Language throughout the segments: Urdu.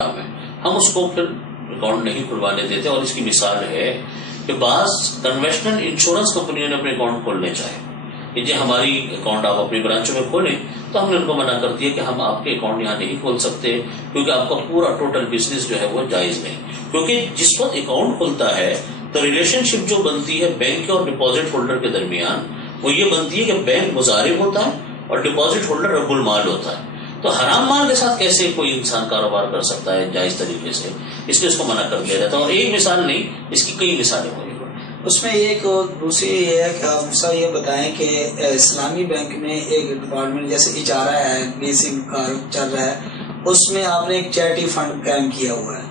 ہے، ہم اس کو پھر اکاؤنٹ نہیں کھلوانے دیتے. اور اس کی مثال ہے کہ بعض کنوینشنل انشورنس کمپنیوں نے اپنے اکاؤنٹ کھولنے چاہے کہ جی ہماری اکاؤنٹ آپ اپنی برانچوں میں کھولیں، تو ہم نے ان کو منع کر دیا کہ ہم آپ کے اکاؤنٹ یہاں نہیں کھول سکتے کیونکہ آپ کا پورا ٹوٹل بزنس جو ہے وہ جائز نہیں. کیونکہ جس وقت اکاؤنٹ کھلتا ہے تو ریلیشن شپ جو بنتی ہے بینک کے اور ڈپازٹ ہولڈر کے درمیان وہ یہ بنتی ہے کہ بینک مضارب ہوتا ہے اور ڈپازٹ ہولڈر رب المال ہوتا ہے. تو حرام مال کے ساتھ کیسے کوئی انسان کاروبار کر سکتا ہے جائز طریقے سے؟ اس لیے اس کو منع کر دیا جاتا ہے. اور ایک مثال نہیں، اس کی کئی مثالیں ہوئی. اس میں ایک دوسری یہ ہے کہ آپ مجھے یہ بتائیں کہ اسلامی بینک میں ایک ڈپارٹمنٹ جیسے اجارہ ہے، لیزنگ کا چل رہا ہے، اس میں آپ نے ایک چیریٹی فنڈ قائم کیا ہوا ہے.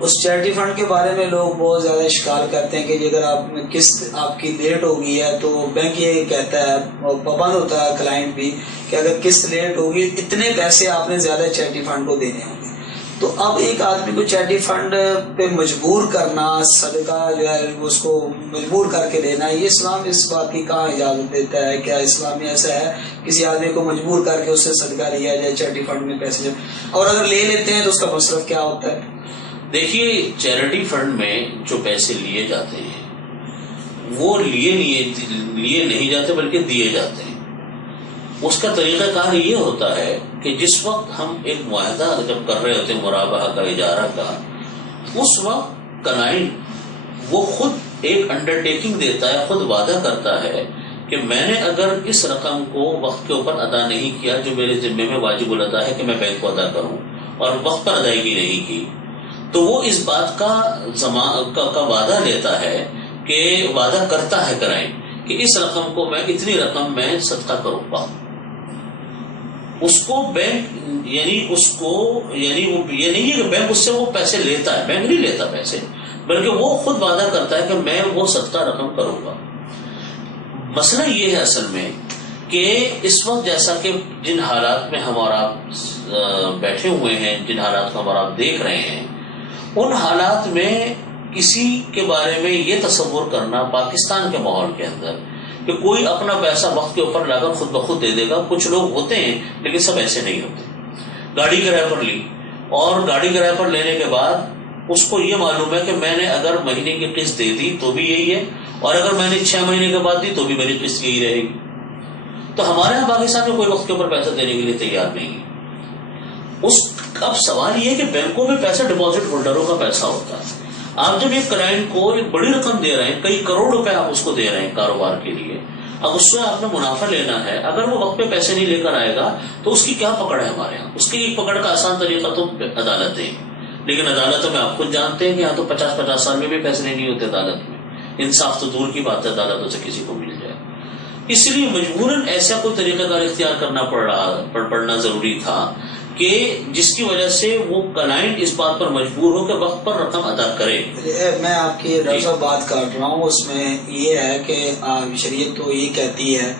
اس چیریٹی فنڈ کے بارے میں لوگ بہت زیادہ اشکال کرتے ہیں کہ اگر آپ قسط آپ کی لیٹ ہو گئی ہے تو بینک یہ کہتا ہے، پابند ہوتا ہے کلائنٹ بھی، کہ اگر قسط لیٹ ہوگی اتنے پیسے آپ نے زیادہ چیریٹی فنڈ کو دینے ہوں گے. تو اب ایک آدمی کو چیریٹی فنڈ پہ مجبور کرنا، صدقہ جو ہے اس کو مجبور کر کے دینا، یہ اسلام اس بات کی کہاں اجازت دیتا ہے؟ کیا اسلام میں ایسا ہے کسی آدمی کو مجبور کر کے اس سے صدقہ لیا جائے چیریٹی فنڈ میں پیسے؟ اور اگر لے لیتے ہیں تو اس کا مصرف کیا ہوتا ہے؟ دیکھیے، چیریٹی فنڈ میں جو پیسے لیے جاتے ہیں وہ لیے نہیں جاتے بلکہ دیے جاتے ہیں. اس کا طریقہ کار یہ ہوتا ہے کہ جس وقت ہم ایک معاہدہ جب کر رہے ہوتے ہیں مرابحہ کا، اجارہ کا، اس وقت کلائنٹ وہ خود ایک انڈر ٹیکنگ دیتا ہے، خود وعدہ کرتا ہے کہ میں نے اگر اس رقم کو وقت کے اوپر ادا نہیں کیا جو میرے ذمے میں واجب الادا ہے کہ میں بینک کو ادا کروں، اور وقت پر ادائیگی نہیں کی، تو وہ اس بات کا وعدہ لیتا ہے کہ وعدہ کرتا ہے کلائنٹ کہ اس رقم کو میں اتنی رقم میں صدقہ کروں گا. اس کو بینک یعنی وہ یہ نہیں ہے کہ بینک اس سے وہ پیسے لیتا ہے، بینک نہیں لیتا پیسے، بلکہ وہ خود وعدہ کرتا ہے کہ میں وہ صدقہ رقم کروں گا. مسئلہ یہ ہے اصل میں کہ اس وقت جیسا کہ جن حالات میں ہم اور آپ بیٹھے ہوئے ہیں، جن حالات کو ہم اور آپ دیکھ رہے ہیں، ان حالات میں کسی کے بارے میں یہ تصور کرنا پاکستان کے ماحول کے اندر کہ کوئی اپنا پیسہ وقت کے اوپر لا کر خود بخود دے دے گا، کچھ لوگ ہوتے ہیں لیکن سب ایسے نہیں ہوتے. گاڑی کرایہ پر لی اور گاڑی کرایہ پر لینے کے بعد اس کو یہ معلوم ہے کہ میں نے اگر مہینے کی قسط دے دی تو بھی یہی ہے، اور اگر میں نے 6 مہینے کے بعد دی تو بھی میری قسط یہی رہے گی. تو ہمارے یہاں پاکستان میں کوئی وقت کے اوپر پیسہ دینے کے لیے تیار نہیں ہے. اب سوال یہ ہے کہ بینکوں میں پیسہ ڈپازٹ ہولڈروں کا پیسہ ہوتا ہے. آپ جب ایک کلائنٹ کو ایک بڑی رقم دے رہے ہیں، کئی کروڑ روپے آپ اس کو دے رہے ہیں کاروبار کے لیے، اب اس سے آپ نے منافع لینا ہے، اگر وہ وقت پہ پیسے نہیں لے کر آئے گا تو اس کی کیا پکڑ ہے ہمارے یہاں؟ اس کی پکڑ کا آسان طریقہ تو عدالتیں ہیں، لیکن عدالتوں میں آپ خود جانتے ہیں کہ یہاں تو 50 سال میں بھی فیصلے نہیں ہوتے عدالت میں. انصاف تو دور کی بات ہے عدالتوں سے کسی کو مل جائے. اس لیے مجبوراً ایسا کوئی طریقہ کار اختیار کرنا پڑنا ضروری تھا کہ جس کی وجہ سے وہ کلائنٹ اس بات پر مجبور ہو کہ وقت پر رقم ادا کرے. میں آپ کی ڈاکٹر صاحب بات کاٹ رہا ہوں، اس میں یہ ہے کہ شریعت تو یہ کہتی ہے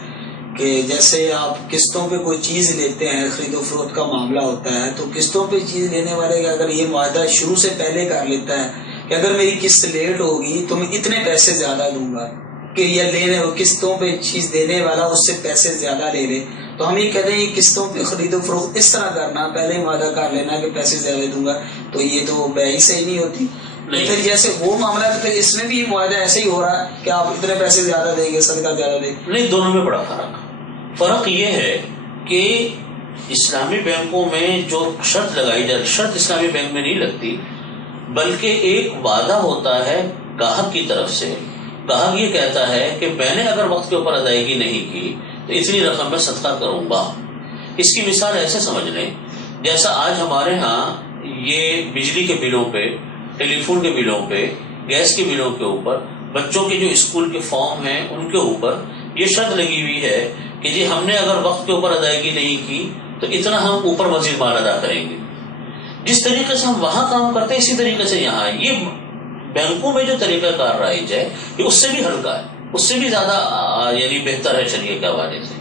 کہ جیسے آپ قسطوں پہ کوئی چیز لیتے ہیں، خرید و فروخت کا معاملہ ہوتا ہے، تو قسطوں پہ چیز لینے والے کا اگر یہ معاہدہ شروع سے پہلے کر لیتا ہے کہ اگر میری قسط لیٹ ہوگی تو میں اتنے پیسے زیادہ دوں گا، کہ یہ قسطوں پہ چیز دینے والا اس سے پیسے زیادہ لے لے، تو ہم یہ کہتے ہیں کہ قسطوں پہ خرید و فروخت اس طرح کرنا، پہلے معاہدہ کر لینا کہ پیسے زیادہ دوں گا، تو یہ تو بیع صحیح نہیں ہوتی. پھر جیسے وہ معاملہ پھر اس میں بھی معاہدہ ایسے ہی ہو رہا ہے کہ آپ اتنے پیسے زیادہ دیں گے، صدقہ زیادہ دیں گے. نہیں، دونوں میں بڑا فرق یہ ہے کہ اسلامی بینکوں میں جو شرط لگائی جاتی، شرط اسلامی بینک میں نہیں لگتی، بلکہ ایک وعدہ ہوتا ہے گاہک کی طرف سے. گاہک یہ کہتا ہے کہ میں نے اگر وقت کے اوپر ادائیگی نہیں کی تو اتنی رقم میں صدقہ کروں گا. اس کی مثال ایسے سمجھ لیں جیسا آج ہمارے ہاں یہ بجلی کے بلوں پہ، ٹیلی فون کے بلوں پہ، گیس کے بلوں کے اوپر، بچوں کے جو اسکول کے فارم ہیں ان کے اوپر یہ شرط لگی ہوئی ہے کہ جی ہم نے اگر وقت کے اوپر ادائیگی نہیں کی تو اتنا ہم اوپر مزید مال ادا کریں گے. جس طریقے سے ہم وہاں کام کرتے ہیں اسی طریقے سے یہاں یہ بینکوں میں جو طریقہ کار رائج ہے یہ اس سے بھی ہلکا ہے، اس سے بھی زیادہ یعنی بہتر ہے شریعت کے حوالے سے.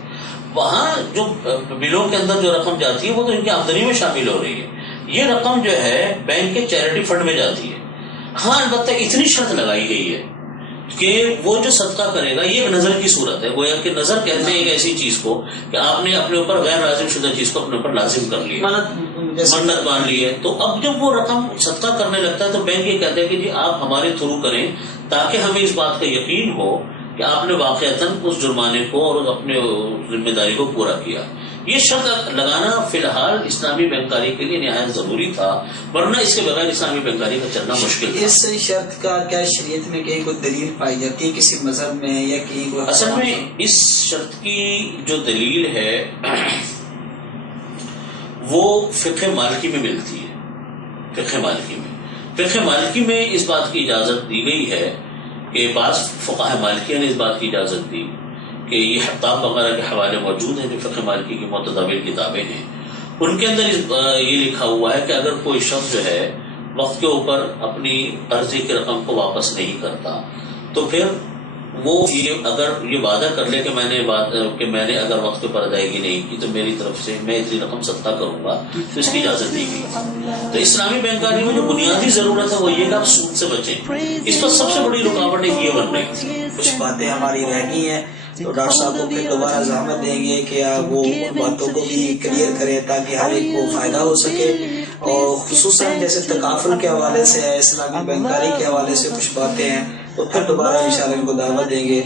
وہاں جو بلوں کے اندر جو رقم جاتی ہے وہ تو ان کی آمدنی میں شامل ہو رہی ہے، یہ رقم جو ہے بینک کے چیریٹی فنڈ میں جاتی ہے. ہاں البتہ اتنی شرط لگائی گئی ہے کہ وہ جو صدقہ کرے گا یہ ایک نظر کی صورت ہے، گویا کہ نظر کہتے ہیں ایک ایسی چیز کو کہ آپ نے اپنے اوپر غیر لازم شدہ چیز کو اپنے اوپر لازم کر لیا، منت مان لی ہے. تو اب جب وہ رقم صدقہ کرنے لگتا ہے تو بینک یہ کہتا ہے کہ جی آپ ہمارے تھرو کریں تاکہ ہمیں اس بات کا یقین ہو کہ آپ نے واقعتاً اس جرمانے کو اور اپنے ذمہ داری کو پورا کیا. یہ شرط لگانا فی الحال اسلامی بینکاری کے لیے نہایت ضروری تھا، ورنہ اس کے بغیر اسلامی بینکاری کا چلنا مشکل تھا. اس شرط کا کیا شریعت میں کہیں کوئی دلیل پائی جاتی ہے کسی مذہب میں یا کہیں کوئی؟ اصل میں اس شرط کی جو دلیل ہے وہ فقہ مالکی میں ملتی ہے. فقہ مالکی میں اس بات کی اجازت دی گئی ہے کہ بعض فقہ مالکیہ نے اس بات کی اجازت دی کہ یہ حطاب وغیرہ کے حوالے موجود ہیں جو فقہ مالکی کی معتدل کتابیں ہیں، ان کے اندر یہ لکھا ہوا ہے کہ اگر کوئی شخص جو ہے وقت کے اوپر اپنی قرضے کی رقم کو واپس نہیں کرتا تو پھر وہ اگر یہ وعدہ کر لے کہ میں نے اگر وقت پر ادائیگی نہیں کی تو میری طرف سے میں اتنی رقم صدقہ کروں گا، تو اس کی اجازت دی گئی. تو اسلامی بینکاری میں جو بنیادی ضرورت ہے وہ یہ کہ آپ سود سے بچیں. اس پر سب سے بڑی رکاوٹ یہ بن رہی. کچھ باتیں ہماری رہ گئی ہیں تو ڈاکٹر صاحب کو پھر دوبارہ زحمت دیں گے کہ وہ ان باتوں کو بھی کلیئر کرے تاکہ ہر ایک کو فائدہ ہو سکے. اور خصوصاً جیسے تکافل کے حوالے سے، اسلامی بینکاری کے حوالے سے کچھ باتیں ہیں تو پھر دوبارہ انشاءاللہ ان کو دعوت دیں گے.